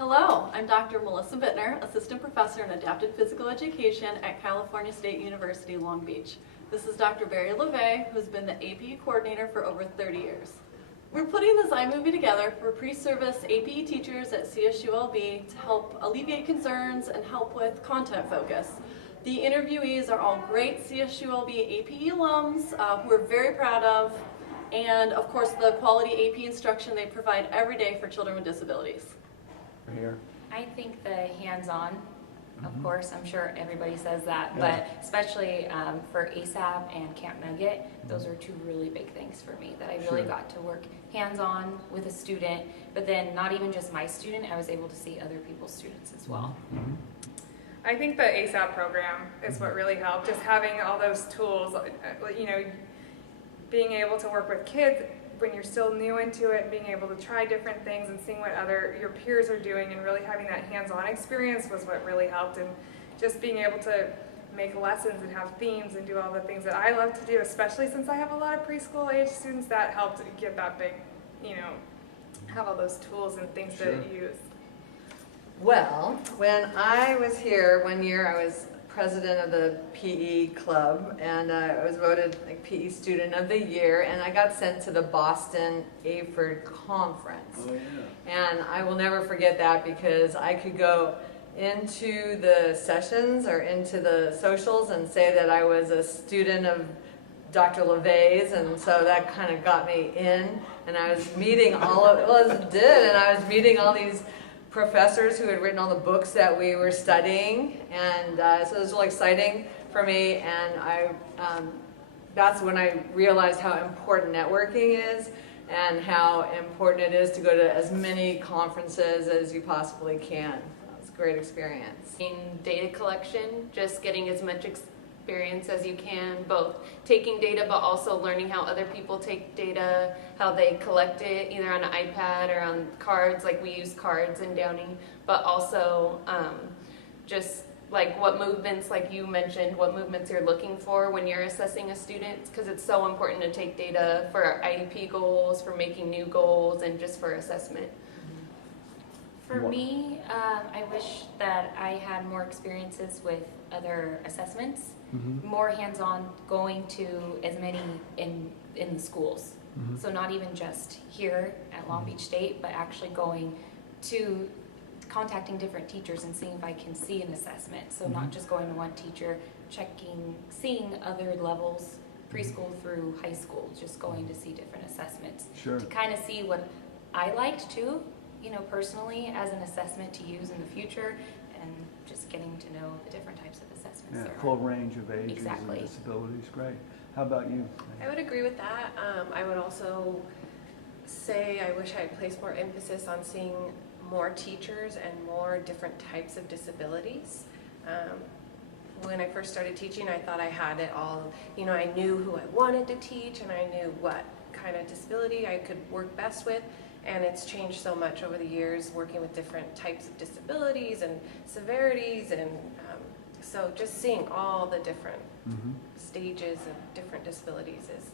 Hello, I'm Dr. Melissa Bittner, Assistant Professor in Adapted Physical Education at California State University, Long Beach. This is Dr. Barry LeVay, who's been the APE coordinator for over 30 years. We're putting this iMovie together for pre-service APE teachers at CSULB to help alleviate concerns and help with content focus. The interviewees are all great CSULB APE alums who we're very proud of, and of course the quality AP instruction they provide every day for children with disabilities. Here. I think the hands-on, of course, I'm sure everybody says that, but especially for ASAP and Camp Nugget, those are two really big things for me, that I really got to work hands-on with a student, but then not even just my student, I was able to see other people's students as well. I think the ASAP program is what really helped, just having all those tools, you know, being able to work with kids when you're still new into it, being able to try different things and seeing what your peers are doing and really having that hands-on experience was what really helped. And just being able to make lessons and have themes and do all the things that I love to do, especially since I have a lot of preschool age students, that helped get that big, you know, have all those tools and things to use. Well, when I was here one year, I was president of the PE club, and I was voted like PE student of the year, and I got sent to the Boston AFERD conference. Oh, yeah. And I will never forget that, because I could go into the sessions or into the socials and say that I was a student of Dr. LeVay's, and so that kind of got me in, and I was meeting all of, well, it did, and I was meeting all these professors who had written all the books that we were studying, and so it was really exciting for me, and that's when I realized how important networking is and how important it is to go to as many conferences as you possibly can. It was a great experience. In data collection, just getting as much experience as you can, both taking data but also learning how other people take data, how they collect it, either on an iPad or on cards, like we use cards in Downing, but also just like what movements, like you mentioned, what movements you're looking for when you're assessing a student, because it's so important to take data for our IEP goals, for making new goals, and just for assessment. For me, I wish that I had more experiences with other assessments, more hands-on, going to as many in the schools. So not even just here at Long Beach State, but actually going to contacting different teachers and seeing if I can see an assessment. So not just going to one teacher, seeing other levels, preschool through high school, just going to see different assessments. To kind of see what I liked too, you know, personally as an assessment to use in the future, and just getting to know the different types of assessments. Yeah, full range of ages Exactly. and disabilities. Great. How about you? I would agree with that. I would also say I wish I had placed more emphasis on seeing more teachers and more different types of disabilities. When I first started teaching, I thought I had it all, you know, I knew who I wanted to teach and I knew what kind of disability I could work best with. And it's changed so much over the years, working with different types of disabilities and severities, and so just seeing all the different stages of different disabilities is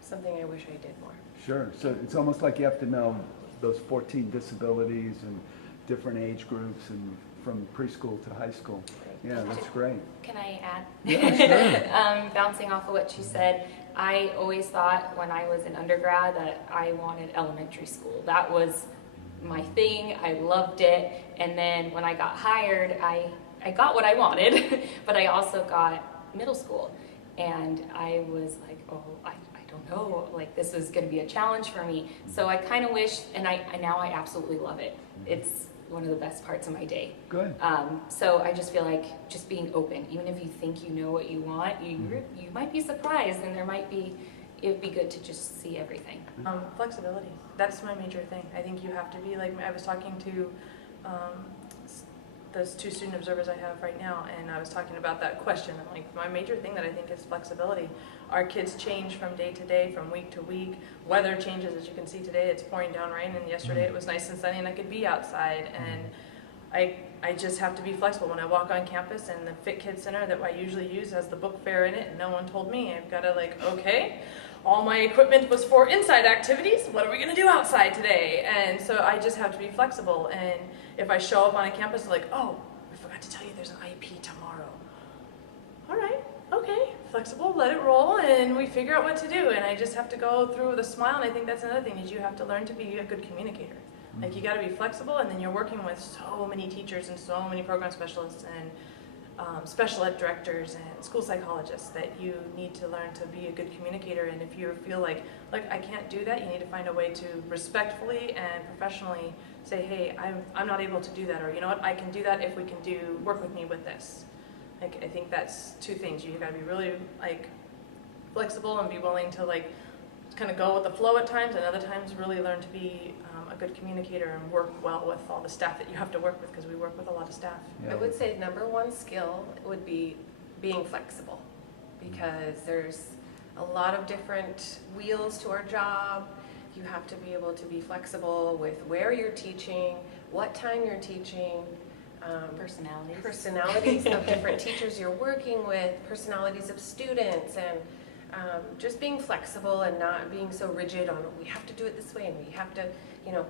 something I wish I did more. Sure. So it's almost like you have to know those 14 disabilities and different age groups, and from preschool to high school. Yeah, that's great. Can I add? Yeah, sure. Bouncing off of what you said, I always thought when I was an undergrad that I wanted elementary school. That was my thing. I loved it. And then when I got hired, I got what I wanted, but I also got middle school. And I was like, oh, I don't know, like this is going to be a challenge for me. So I kind of wish, and now I absolutely love it. It's one of the best parts of my day. Good. So I just feel like just being open, even if you think you know what you want, you might be surprised, and it would be good to just see everything. Flexibility. That's my major thing. I think you have to be, like I was talking to those two student observers I have right now, and I was talking about that question. I'm like, my major thing that I think is flexibility. Our kids change from day to day, from week to week. Weather changes, as you can see today. It's pouring down rain, and yesterday it was nice and sunny and I could be outside. And I just have to be flexible. When I walk on campus and the Fit Kids Center that I usually use has the book fair in it and no one told me, I've got to like, okay, all my equipment was for inside activities. What are we going to do outside today? And so I just have to be flexible. And if I show up on a campus like, oh, I forgot to tell you there's an IEP tomorrow. All right, okay, flexible, let it roll, and we figure out what to do. And I just have to go through with a smile. And I think that's another thing is you have to learn to be a good communicator. Like you got to be flexible, and then you're working with so many teachers and so many program specialists and special ed directors and school psychologists that you need to learn to be a good communicator. And if you feel like I can't do that, you need to find a way to respectfully and professionally say, hey, I'm not able to do that, or you know what, I can do that if we can work with me with this. Like I think that's two things. You got to be really like flexible and be willing to like kind of go with the flow at times, and other times really learn to be a good communicator and work well with all the staff that you have to work with, because we work with a lot of staff. Yeah. I would say number one skill would be being flexible, because there's a lot of different wheels to our job. You have to be able to be flexible with where you're teaching, what time you're teaching, personalities of different teachers you're working with, personalities of students, and just being flexible and not being so rigid on we have to do it this way and we have to,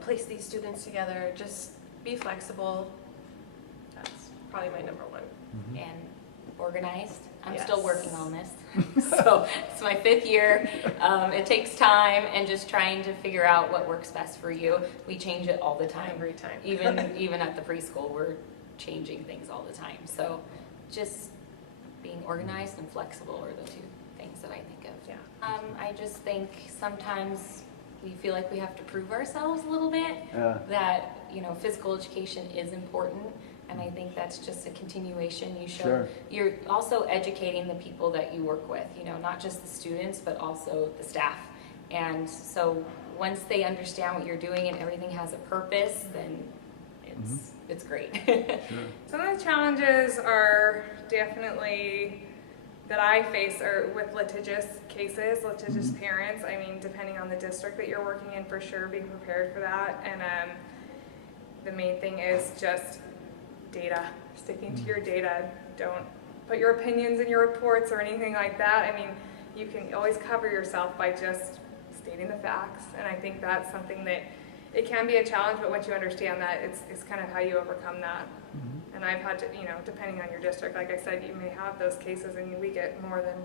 place these students together. Just be flexible. That's probably my number one. And organized. I'm Yes. still working on this. So it's my 5th year. It takes time and just trying to figure out what works best for you. We change it all the time. Every time. Even at the preschool, we're changing things all the time. So just being organized and flexible are the two things that I think of. Yeah. I just think sometimes we feel like we have to prove ourselves a little bit, Yeah. that, physical education is important. And I think that's just a continuation. You show, Sure. You're also educating the people that you work with, not just the students, but also the staff. And so once they understand what you're doing and everything has a purpose, then it's great. Sure. Some of the challenges are definitely that I face are with litigious cases, litigious parents. I mean, depending on the district that you're working in, for sure, being prepared for that. And the main thing is just data, sticking to your data. Don't put your opinions in your reports or anything like that. I mean, you can always cover yourself by just stating the facts. And I think that's something that it can be a challenge, but once you understand that, it's kind of how you overcome that. And I've had to, depending on your district, like I said, you may have those cases and we get more than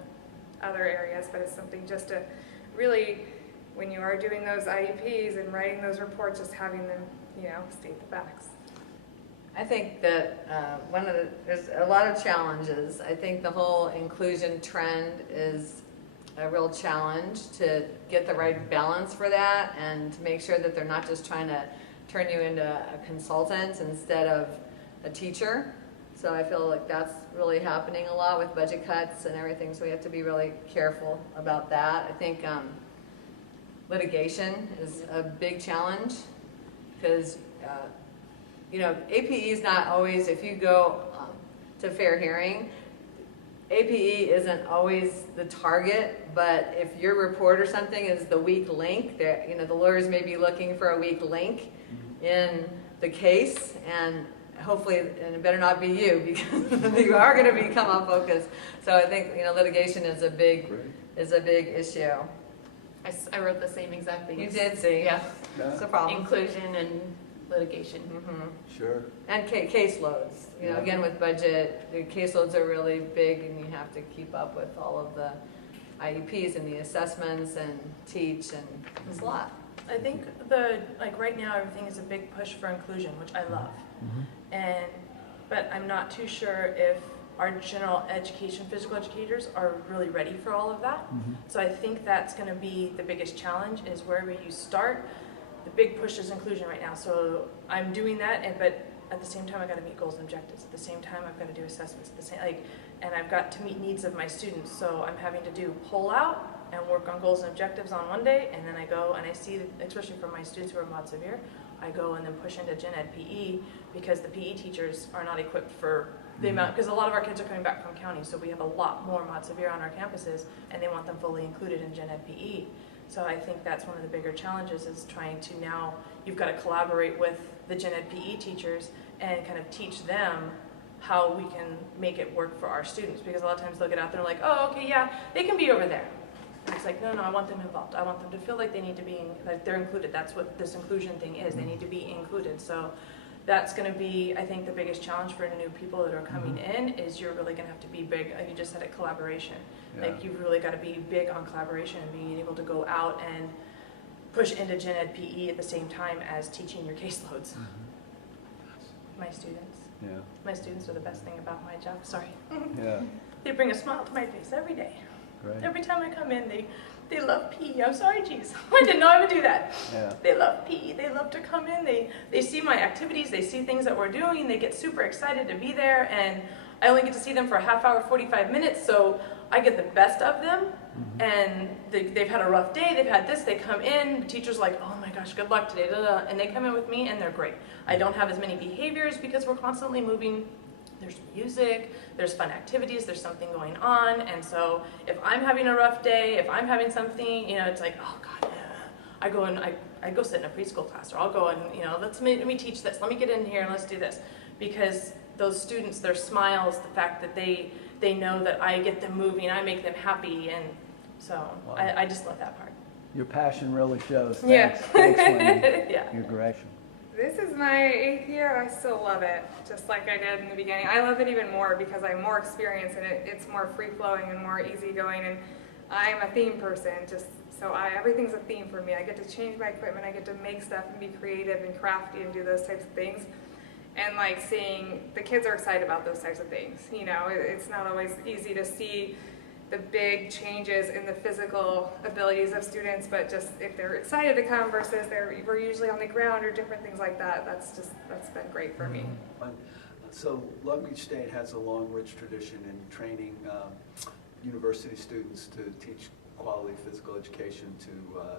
other areas, but it's something just to really, when you are doing those IEPs and writing those reports, just having them, state the facts. I think that there's a lot of challenges. I think the whole inclusion trend is a real challenge to get the right balance for that and to make sure that they're not just trying to turn you into a consultant instead of a teacher. So I feel like that's really happening a lot with budget cuts and everything, so we have to be really careful about that. I think litigation is a big challenge because APE is not always, if you go to fair hearing, APE isn't always the target, but if your report or something is the weak link, the lawyers may be looking for a weak link in the case, and hopefully, and it better not be you, because you are going to become off focus. So I think litigation is a big issue. I wrote the same exact thing. You did see, Yeah. it's a problem. Inclusion and litigation. Sure. And caseloads. Again with budget, the caseloads are really big, and you have to keep up with all of the IEPs and the assessments and teach, and it's a lot. I think right now everything is a big push for inclusion, which I love. But I'm not too sure if our general education, physical educators are really ready for all of that. So I think that's going to be the biggest challenge, is wherever you start. The big push is inclusion right now. So I'm doing that, but at the same time I've got to meet goals and objectives. At the same time I've got to do assessments. At the same and I've got to meet needs of my students. So I'm having to do pull out and work on goals and objectives on one day, and then I go and I see, especially for my students who are mod severe, I go and then push into Gen Ed PE, because the PE teachers are not equipped for the amount, because a lot of our kids are coming back from county, so we have a lot more mod severe on our campuses, and they want them fully included in Gen Ed PE. So I think that's one of the bigger challenges, is trying to now, you've got to collaborate with the Gen Ed PE teachers and kind of teach them how we can make it work for our students. Because a lot of times they'll get out there and like, oh, okay, yeah, they can be over there. And it's like, no, I want them involved. I want them to feel like they need to be, like they're included. That's what this inclusion thing is. They need to be included. So that's going to be, I think, the biggest challenge for new people that are coming in is you're really going to have to be big, like you just said it, collaboration. Yeah. Like you've really got to be big on collaboration and being able to go out and push into gen ed PE at the same time as teaching your caseloads. My students are the best thing about my job, sorry. Yeah, They bring a smile to my face every day. great. Every time I come in, they love PE. I'm sorry, geez. I didn't know I would do that. Yeah. They love PE. They love to come in. They see my activities. They see things that we're doing. They get super excited to be there. And I only get to see them for a half hour, 45 minutes. So I get the best of them. And they've had a rough day. They've had this. They come in. The teacher's like, oh my gosh, good luck today. Da, da, da. And they come in with me and they're great. I don't have as many behaviors because we're constantly moving. There's music, there's fun activities, there's something going on, and so if I'm having a rough day, if I'm having something, you know, it's like, oh God, I go and I go sit in a preschool class, or I'll go and, you know, let me teach this, let me get in here and let's do this, because those students, their smiles, the fact that they know that I get them moving, I make them happy, and so Wow. I just love that part. Your passion really shows. Yeah. Thanks, Wendy. Yeah. You're great. This is my 8th year. I still love it, just like I did in the beginning. I love it even more because I'm more experienced and it's more free-flowing and more easygoing. And I'm a theme person, everything's a theme for me. I get to change my equipment. I get to make stuff and be creative and crafty and do those types of things. And like seeing the kids are excited about those types of things. You know, it's not always easy to see the big changes in the physical abilities of students, but just if they're excited to come versus we're usually on the ground or different things like that, that's been great for me. So Long Beach State has a long, rich tradition in training university students to teach quality physical education to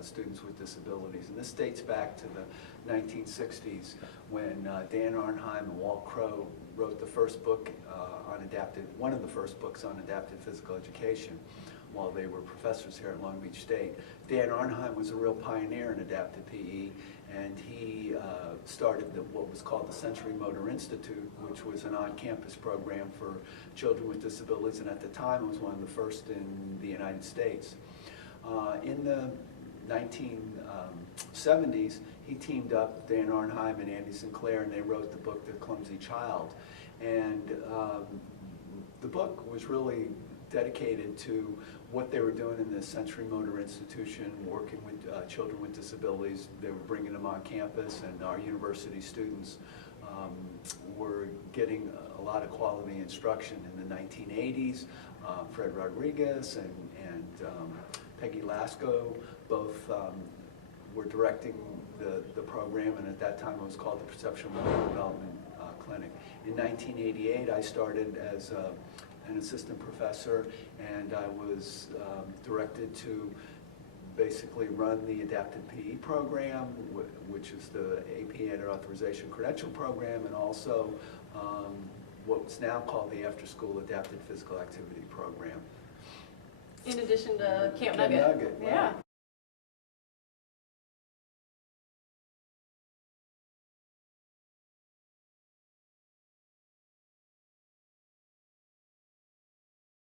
students with disabilities. And this dates back to the 1960s when Dan Arnheim and Walt Crowe wrote the first book one of the first books on adapted physical education while they were professors here at Long Beach State. Dan Arnheim was a real pioneer in adapted PE, and he started what was called the Sensory Motor Institute, which was an on-campus program for children with disabilities, and at the time it was one of the first in the United States. In the 1970s, he teamed up, Dan Arnheim and Andy Sinclair, and they wrote the book, The Clumsy Child. And the book was really dedicated to what they were doing in the Sensory Motor Institution, working with children with disabilities. They were bringing them on campus, and our university students were getting a lot of quality instruction. In the 1980s, Fred Rodriguez and Peggy Lasco both were directing the program, and at that time it was called the Perceptual Motor Development Clinic. In 1988, I started as an assistant professor, and I was directed to basically run the adapted PE program, which is the APE Authorization Credential Program, and also what's now called the After School Adapted Physical Activity Program. In addition to Camp Camp Nugget. Nugget, right. Yeah.